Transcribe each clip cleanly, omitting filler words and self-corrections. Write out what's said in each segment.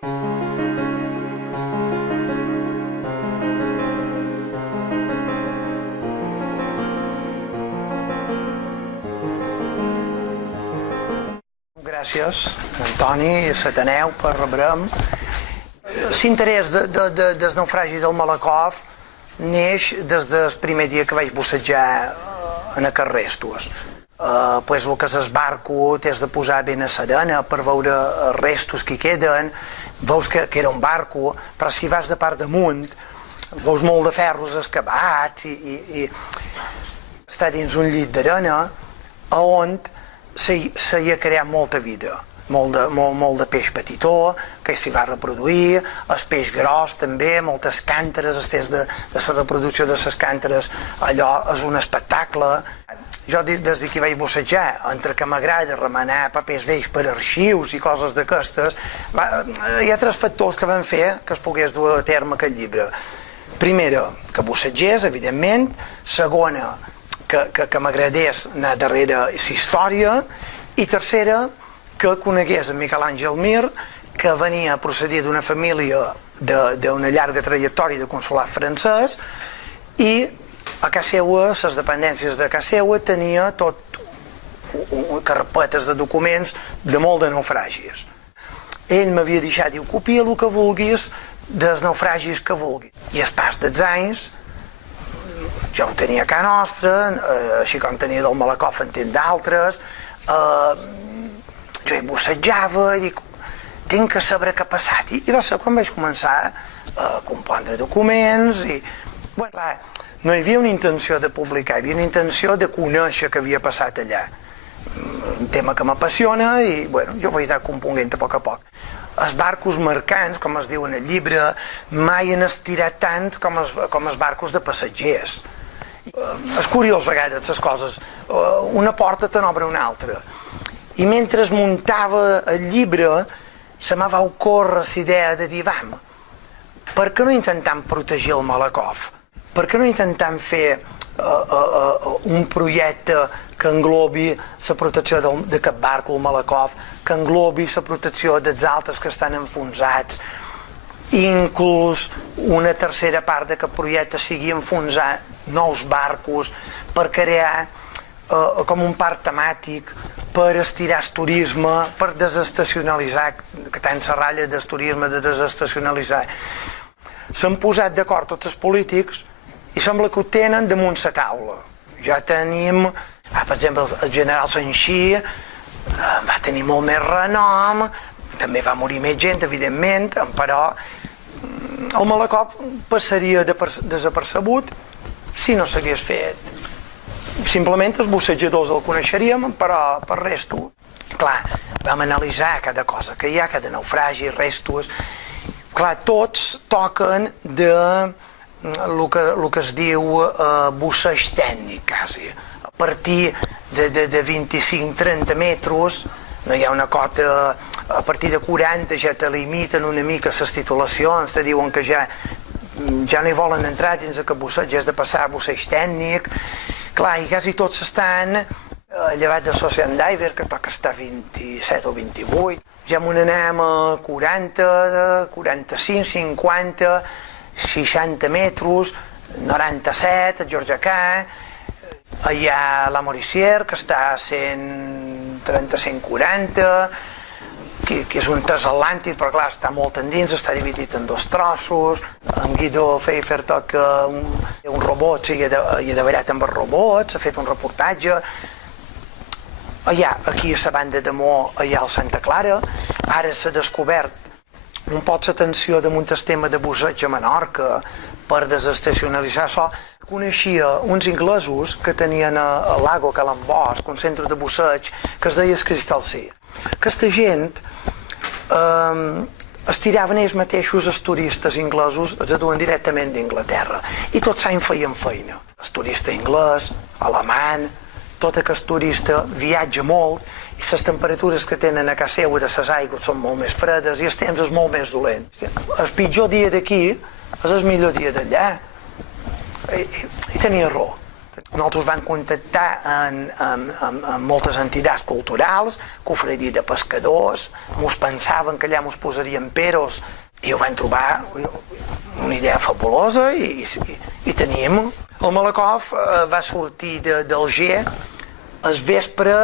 Gràcies, Antoni i l'Ateneu, per rebre'm. L'interès del naufragi del Malakoff neix des del primer dia que vaig bussejar en aquests restos. El que és el barco t'has de posar ben a serena per veure els restos que hi queden. Veus que era un barco, però si vas de part damunt veus molt de ferros excavats i està dins un llit d'arena on s'hi ha creat molta vida, molt de peix petitó que s'hi va reproduir, el peix gros també, moltes cànteres, el temps de la reproducció de les cànteres, allò és un espectacle. Jo des que vaig bussejar, entre que m'agrada remenar papers vells per arxius i coses d'aquestes, hi ha 3 factors que van fer que es pogués dur a terme aquest llibre. Primera, que bussegés, evidentment. Segona, que m'agradés anar darrere la història. I tercera, que conegués en Miquel Àngel Mir, que venia a procedir d'una família d'una llarga trajectòria de consolat francès, i a casa seva, les dependències de casa seva, tenia tot carpetes de documents de molt de naufragis. Ell m'havia deixat, diu, copia el que vulguis dels naufragis que vulguis. I al pas dels anys, jo ho tenia a casa nostra, així com tenia del Malakoff en tenia d'altres, jo hi bussejava i dic, tinc que saber què ha passat. I va ser quan vaig començar a compondre documents i, bueno, clar, no hi havia una intenció de publicar, hi havia una intenció de conèixer què havia passat allà. Un tema que m'apassiona i, bueno, jo vaig anar component a poc a poc. Els barcos mercants, com es diu en el llibre, mai han estirat tant com els barcos de passatgers. És curiós a vegades les coses, una porta te n'obre una altra. I mentre es muntava el llibre se me va ocórrer la idea de dir, per què no intentam protegir el Malakoff? Per què no intentam fer un projecte que englobi la protecció d'aquest barco, el Malakoff, que englobi la protecció dels altres que estan enfonsats, inclús una tercera part d'aquest projecte sigui enfonsar nous barcos per crear com un parc temàtic, per estirar el turisme, per desestacionalitzar, que tant se ratlla del turisme de desestacionalitzar. S'han posat d'acord tots els polítics i sembla que ho tenen damunt la taula. Ja tenim, per exemple, el general Sanxí va tenir molt més renom, també va morir més gent, evidentment, però el Malakoff passaria desapercebut si no s'hagués fet. Simplement els bussejadors el coneixeríem, però per resto. Clar, vam analitzar cada cosa que hi ha, cada naufragi, restos. Clar, tots toquen de el que es diu busseig tècnic, quasi. A partir de 25-30 metres, no hi ha una cota, a partir de 40 ja te limiten una mica les titulacions, te diuen que ja no hi volen entrar dins aquest busseig, has de passar a busseig tècnic. Clar, i quasi tots estan llevat de Ocean Diver, que toca estar 27 o 28. Ja m'ho anem a 40, 45, 50, 60 metres, 97, el George K. Hi ha la Maurissier, que està a 130, 140, que és un transatlàntic, però clar, està molt endins, està dividit en 2 trossos. En Guido Pfeiffer toca un robot, i ha davallat amb els robots, ha fet un reportatge. Aquí a la banda de Mo hi ha el Santa Clara. Ara s'ha descobert un pot l'atenció damunt el tema de busseig a Menorca per desestacionalitzar això. Coneixia uns inglesos que tenien a Lago Calambosc un centre de busseig que es deia Crystal Sea. Aquesta gent es tiraven ells mateixos els turistes inglesos, els duen directament d'Inglaterra, i tots s'han feien feina. El turista anglès, alemany, tot aquest turista viatja molt i les temperatures que tenen a casa seva de les aigües són molt més fredes i el temps és molt més dolent. El pitjor dia d'aquí és el millor dia d'allà. I tenia raó. Nosaltres vam contactar amb moltes entitats culturals, cofradí de pescadors, mos pensaven que allà mos posarien peros i ho van trobar una idea fabulosa i teníem. El Malakoff va sortir d'Alger el vespre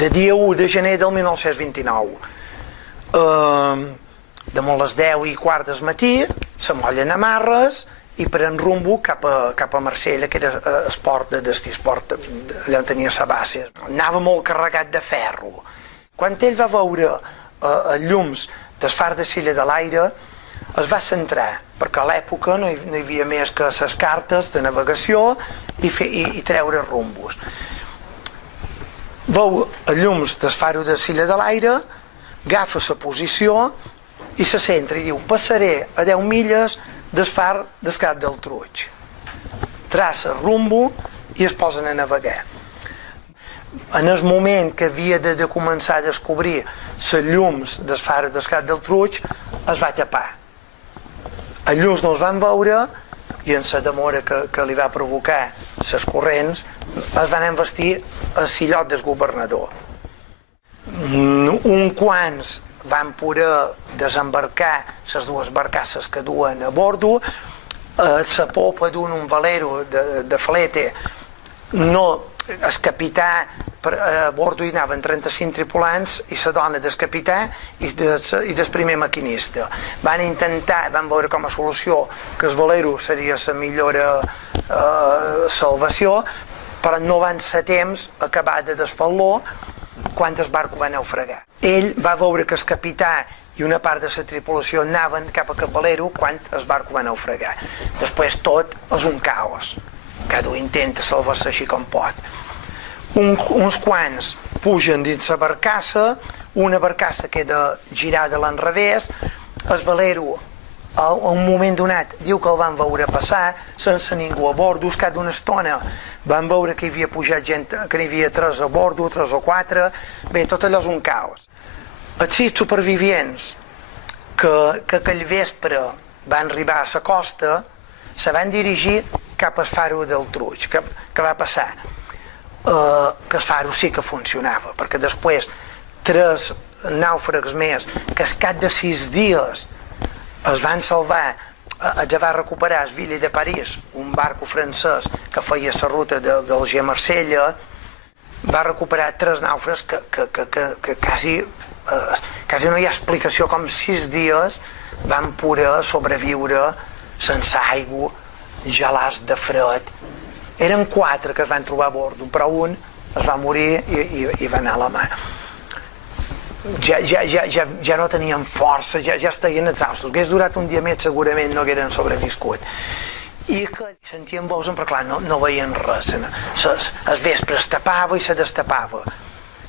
de dia 1 de gener del 1929. Damunt les 10:15 del matí s'amollen amarres i pren rumbo cap a Marsella, que era el port de destí, allà on tenia la base. Anava molt carregat de ferro. Quan ell va veure els llums del far de Silla de l'Aire, es va centrar, perquè a l'època no hi havia més que les cartes de navegació i treure rumbos. Veu els llums del faro de Silla de l'Aire, agafa la posició i se centra i diu: passaré a 10 milles del far del Cap del Truig. Traça rumbo i es posen a navegar. En el moment que havia de començar a descobrir les llums del far del Cap del Truig, es va tapar. Els llums no els van veure i en la demora que li va provocar les corrents es van investir el sillot del governador. Un quants van poder desembarcar les dues barcasses que duen a bordo. La popa d'un velero de flete, el capità, a bordo hi anaven 35 tripulants i la dona del capità i del primer maquinista. Van veure com a solució que el velero seria la millor salvació, però no van ser temps acabar de desfer-lo quan el barco va naufragar. Ell va veure que el capità i una part de la tripulació anaven cap a aquest velero quan el barco va naufragar. Després tot és un caos. Cada un intenta salvar-se així com pot. Uns quants pugen dins la barcassa, una barcassa queda girada a l'enrevés, el velero a un moment donat diu que el van veure passar sense ningú a bordo. Cada una estona van veure que hi havia pujat gent, que n'hi havia 3 a bordo, 3 o 4. Bé, tot allò és un caos. Els 6 supervivents que aquell vespre van arribar a la costa se van dirigir cap al faro del Truig. Què va passar? Que el faro sí que funcionava, perquè després 3 nàufrags més que al cap de 6 dies es van salvar, es va recuperar el Ville de París, un barco francès que feia la ruta d'Alger a Marsella. Va recuperar 3 nàufrags que quasi no hi ha explicació com 6 dies van poder sobreviure sense aigua, gelats de fred. Eren 4 que es van trobar a bord, però un es va morir i va anar a la mar. Ja no tenien força, ja estaven exhaustos. Hagués durat un dia més segurament no hagueren sobreviscut. I que sentien veus, però clar, no veien res. El vespre es tapava i se destapava.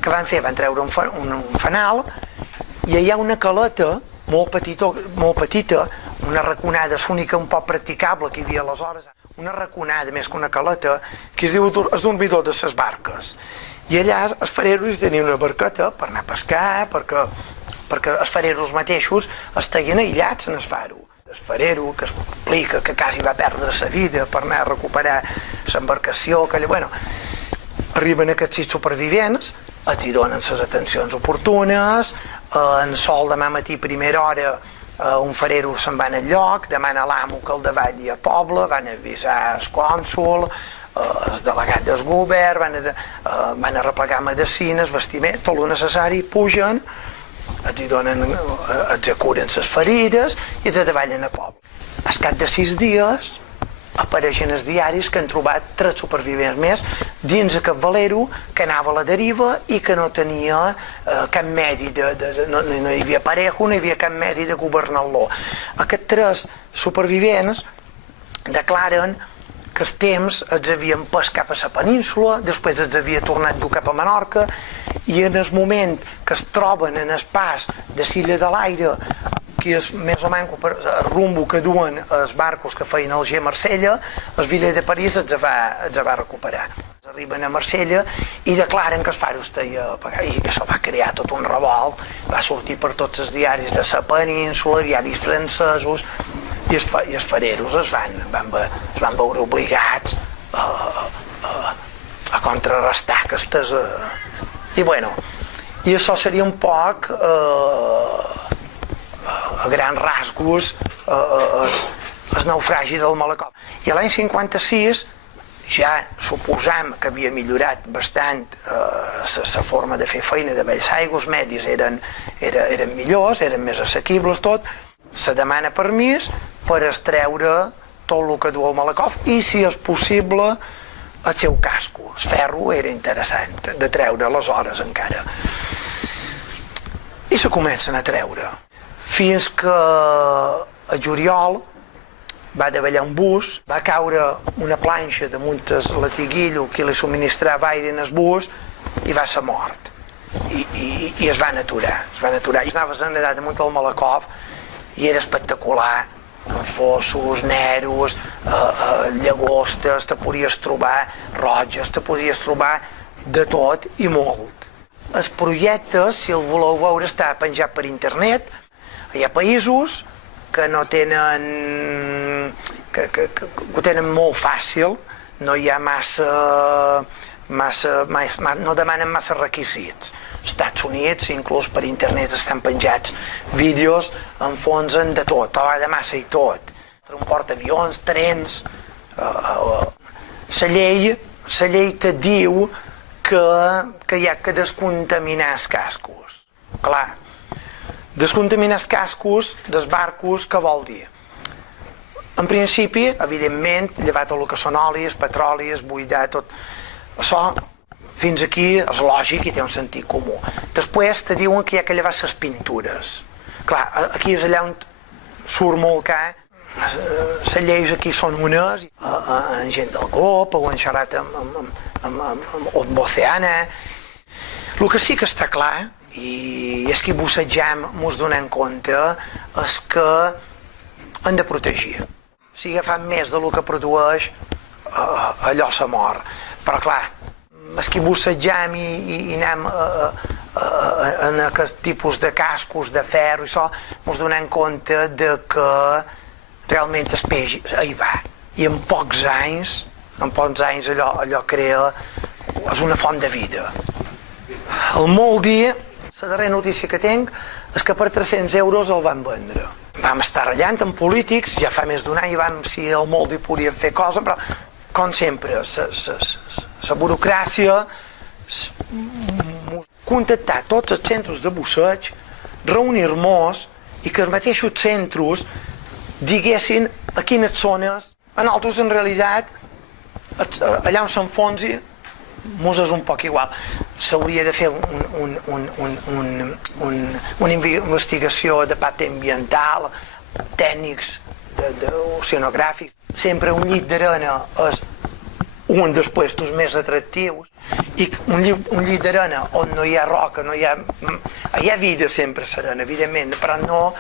Què van fer? Van treure un fanal i hi ha una caleta molt petita, una raconada, l'única un poc practicable que hi havia aleshores, una raconada més que una caleta, que es diu el dormidor de les barques. I allà els fareros hi tenien una barqueta per anar a pescar, perquè els fareros mateixos estaven aïllats en el faro. El farero que explica que quasi va perdre la vida per anar a recuperar l'embarcació, arriben aquests 6 supervivents, els hi donen les atencions oportunes, en sol demà matí primera hora un farero se'n va al lloc, demana a l'amo que el davalli a poble, van avisar el cònsol, el delegat del govern, van arreplegar medicines, vestiment, tot el necessari, pugen, execuren les ferides i els davallen a poble. Al cap de 6 dies apareixen els diaris que han trobat 3 supervivents més dins aquest velero que anava a la deriva i que no tenia cap medi, no hi havia parejo, no hi havia cap medi de governar-lo. Aquests 3 supervivents declaren que els temps els havien pas cap a la península, després els havia tornat dur cap a Menorca, i en el moment que es troben en el pas de Silla de l'Aire, que és més o menys el rumbo que duen els barcos que feien Alger a Marsella, el Ville de París els va recuperar. Arriben a Marsella i declaren que el faro estaria apagat, i això va crear tot un revolt, va sortir per tots els diaris de la península, diaris francesos, i els fareros es van veure obligats a contrarrestar aquestes... I bueno, i això seria un poc a grans rasgos el naufragi del Malakoff. I l'any 56 ja suposam que havia millorat bastant la forma de fer feina de Bells Aigües, els medis eren millors, eren més assequibles tot, se demana permís per extreure tot el que du el Malakoff i, si és possible, el seu casco. El ferro era interessant de treure aleshores encara. I se comencen a treure. Fins que a juliol va davallar un bus, va caure una planxa damunt el latiguillo que li subministrava aire en el bus i va ser mort. I es van aturar. I anaves a nedar damunt el Malakoff i era espectacular, amb fossos, neros, llagostes, te podies trobar roges, te podies trobar de tot i molt. Els projectes, si el voleu veure, està penjat per internet. Hi ha països que no tenen... que ho tenen molt fàcil, no hi ha no demanen massa requisits. Als Estats Units, inclús per internet, estan penjats vídeos en fons de tot, de massa i tot. Un portaavions, trens... La llei te diu que hi ha que descontaminar els cascos. Clar, descontaminar els cascos dels barcos, què vol dir? En principi, evidentment, llevat el que són olis, petrolis, buidar, tot això, fins aquí és lògic i té un sentit comú. Després te diuen que hi ha que llevar les pintures. Clar, aquí és allà on surt molt car. Les lleis aquí són unes, en gent del GOP, ho han xerrat amb Oceana. El que sí que està clar, i és que bussejam mos donem compte, és que hem de protegir. Si agafant més del que produeix, allò se mor. Però clar, és que bussejam i anem en aquest tipus de cascos, de ferro i això, mos donem compte de que realment el peix hi va. I en pocs anys allò crea... és una font de vida. El Moldi, la darrera notícia que tinc, és que per 300 euros el van vendre. Vam estar ratllant amb polítics, ja fa més d'un any vam si el Moldi podia fer cosa, però com sempre, la burocràcia, contactar tots els centres de busseig, reunir-nos i que els mateixos centres diguessin a quines zones. A nosaltres, en realitat, allà on s'enfonsi, mos és un poc igual. S'hauria de fer una investigació de pacte ambiental, tècnics, oceanogràfics. Sempre un llit d'arena és un dels puestos més atractius, i un llit d'arena on no hi ha roca, hi ha vida sempre serena, evidentment, però no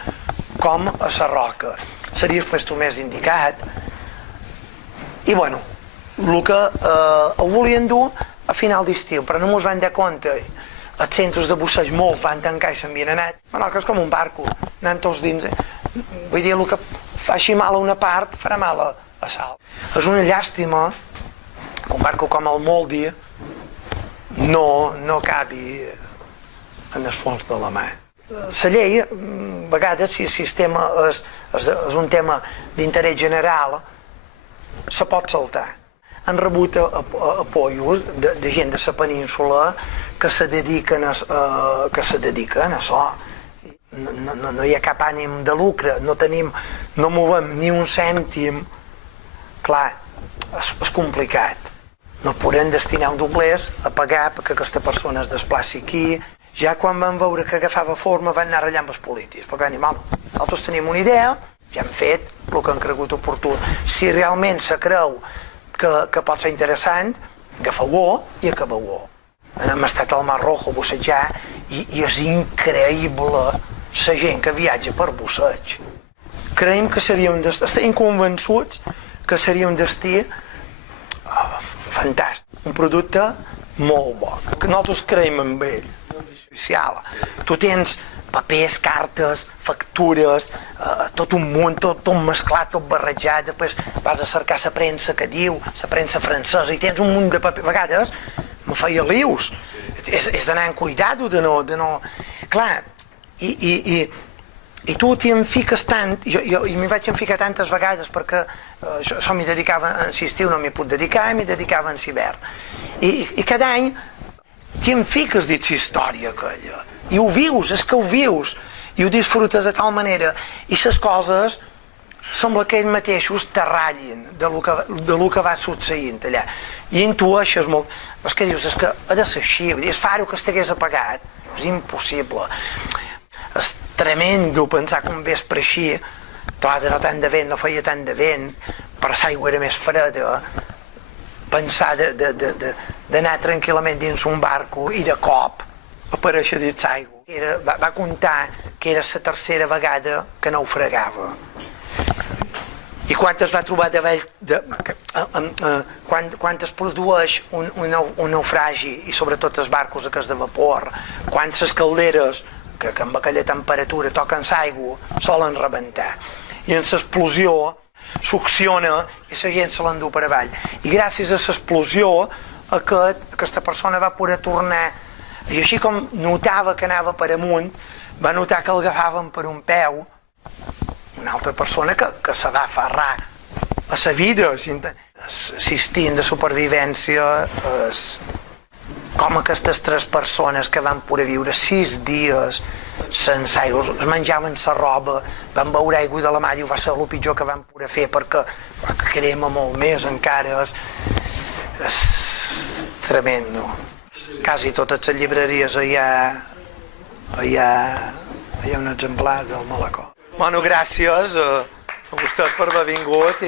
com a la roca. Seria el puesto més indicat. I bueno, el que ho volien dur a final d'estiu, però no mos van dar compte. Els centres de busseig molts van tancar i s'havien anat. Bueno, que és com un barco, anant tots dins. Vull dir, el que faci mal a una part farà mal a l'altra. És una llàstima que un barco com el Moldi no cabi en el fons de la mà. La llei, a vegades, si el sistema és un tema d'interès general, se pot saltar. Han rebut apoyos de gent de la península que se dediquen a això. No hi ha cap ànim de lucre, no movem ni un cèntim. Clar, és complicat. No podem destinar un doblers a pagar perquè aquesta persona es desplaci aquí. Ja quan van veure que agafava forma van anar ratllant amb els polítics, perquè van dir, nosaltres tenim una idea, ja hem fet el que han cregut oportú. Si realment se creu que pot ser interessant, agafeu-ho i acabeu-ho. Hem estat al Mar Rojo a bussejar i és increïble la gent que viatja per busseig. Creiem que seria un destí, estem convençuts que seria un destí fantàstic, un producte molt bo, que nosaltres creiem en ell. oficial. Tu tens papers, cartes, factures, tot un munt, tot mesclat, tot barrejat, després vas a cercar la premsa que diu, la premsa francesa, i tens un munt de paper. A vegades me feia lius. És d'anar amb cuidat de no... Clar, i tu t'hi enfiques tant, jo m'hi vaig enficar tantes vegades perquè això m'hi dedicava en l'estiu, no m'hi puc dedicar, m'hi dedicava en l'hivern. I cada any t'hi enfiques dins la història aquella, i ho vius, és que ho vius, i ho disfrutes de tal manera, i les coses sembla que ells mateixos te ratllin de lo que va succeint allà, i intueixes molt. És que dius, és que ha de ser així, és faro que estigués apagat, és impossible. És tremendo pensar que un vespre així, no tant de vent, no feia tant de vent, per l'aigua era més freda, pensar d'anar tranquil·lament dins un barco i de cop aparèixer dins l'aigua. Va comptar que era la tercera vegada que naufragava. I quan es va trobar quan es produeix un naufragi, i sobretot els barcos aquests de vapor, quan les calderes que amb aquella temperatura toquen l'aigua solen rebentar, i en l'explosió succiona i la gent se l'endú per avall, i gràcies a l'explosió aquesta persona va poder tornar, i així com notava que anava per amunt, va notar que l'agafaven per un peu una altra persona que se va aferrar a la vida, insistint de supervivència, com aquestes 3 persones que van poder viure 6 dies sense aigua, es menjaven la roba, van beure aigua de la mar, i va ser el pitjor que van poder fer perquè crema molt més encara, és tremendo. Quasi totes les llibreries hi ha un exemplar del Malacó. Bueno, gràcies a vostès per haver vingut i